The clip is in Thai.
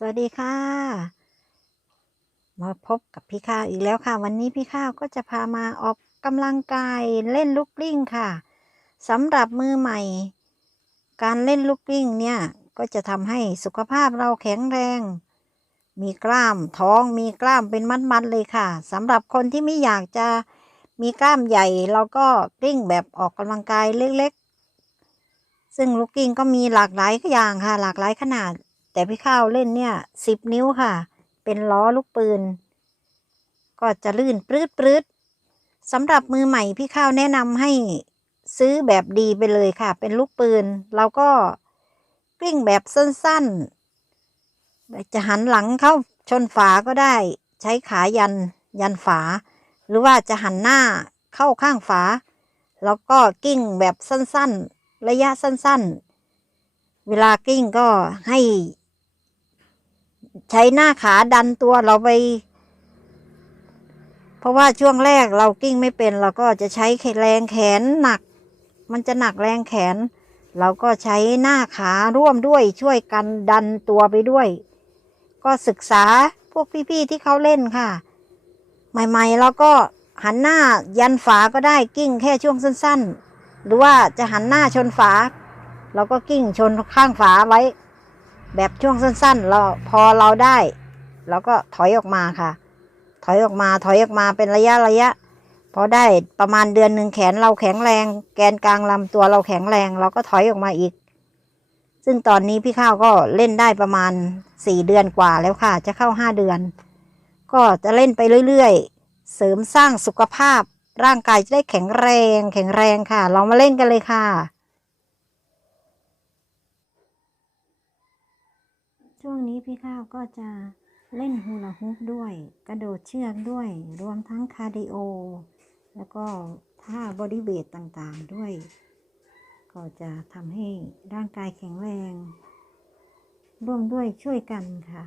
สวัสดีค่ะ มาพบกับพี่ข้าวอีกแล้วค่ะ วันนี้พี่ข้าวก็จะพามาออกกำลังกายเล่นลูกกลิ้งค่ะสำหรับมือใหม่ การเล่นลูกกลิ้งเนี่ยก็จะทำให้สุขภาพเราแข็งแรง มีกล้ามท้องมีกล้ามเป็นมัดๆเลยค่ะสำหรับคนที่ไม่อยากจะมีกล้ามใหญ่เราก็กลิ้งแบบออกกำลังกายเล็กๆ ซึ่งลูกกลิ้งก็มีหลากหลายอย่างค่ะ หลากหลายขนาด แต่พี่ข้าวเล่นเนี่ยสิบนิ้วค่ะ เป็นล้อลูกปืน ก็จะลื่นปรื๊ดปรื๊ดสำหรับมือใหม่พี่ข้าวแนะนำให้ซื้อแบบดีไปเลยค่ะ เป็นลูกปืน เราก็กลิ้งแบบสั้นๆ จะหันหลังเข้าชนฝาก็ได้ ใช้ขายันยันฝา หรือว่าจะหันหน้าเข้าข้างฝา แล้วก็กิ้งแบบสั้นๆ ระยะสั้นๆ เวลากิ้งก็ให้ ใช้หน้าขาดันตัวเราไป เพราะว่าช่วงแรกเรากิ้งไม่เป็น เราก็จะใช้แรงแขนหนัก มันจะหนักแรงแขน เราก็ใช้หน้าขาร่วมด้วยช่วยกันดันตัวไปด้วย ก็ศึกษาพวกพี่ๆที่เขาเล่นค่ะ ใหม่ๆเราก็หันหน้ายันฝาก็ได้กิ้งแค่ช่วงสั้น ๆ หรือว่าจะหันหน้าชนฝา เราก็กิ้งชนข้างฝาไว้ แบบช่วงสั้นๆ เราพอเราได้เราก็ถอยออกมาค่ะ ถอยออกมาถอยออกมาเป็นระยะระยะ พอได้ประมาณเดือนหนึ่งแขนเราแข็งแรง แกนกลางลำตัวเราแข็งแรง เราก็ถอยออกมาอีก ซึ่งตอนนี้พี่ข้าวก็เล่นได้ประมาณสี่เดือนกว่าแล้วค่ะ จะเข้าห้าเดือน ก็จะเล่นไปเรื่อยๆ เสริมสร้างสุขภาพ ร่างกายจะได้แข็งแรง แข็งแรงค่ะ เรามาเล่นกันเลยค่ะ ช่วงนี้พี่ข้าวก็จะเล่นฮูลาฮูปด้วย กระโดดเชือกด้วย รวมทั้งคาร์ดิโอ แล้วก็ท่าบอดี้เวทต่างๆด้วย ก็จะทำให้ร่างกายแข็งแรง ร่วมด้วยช่วยกันค่ะ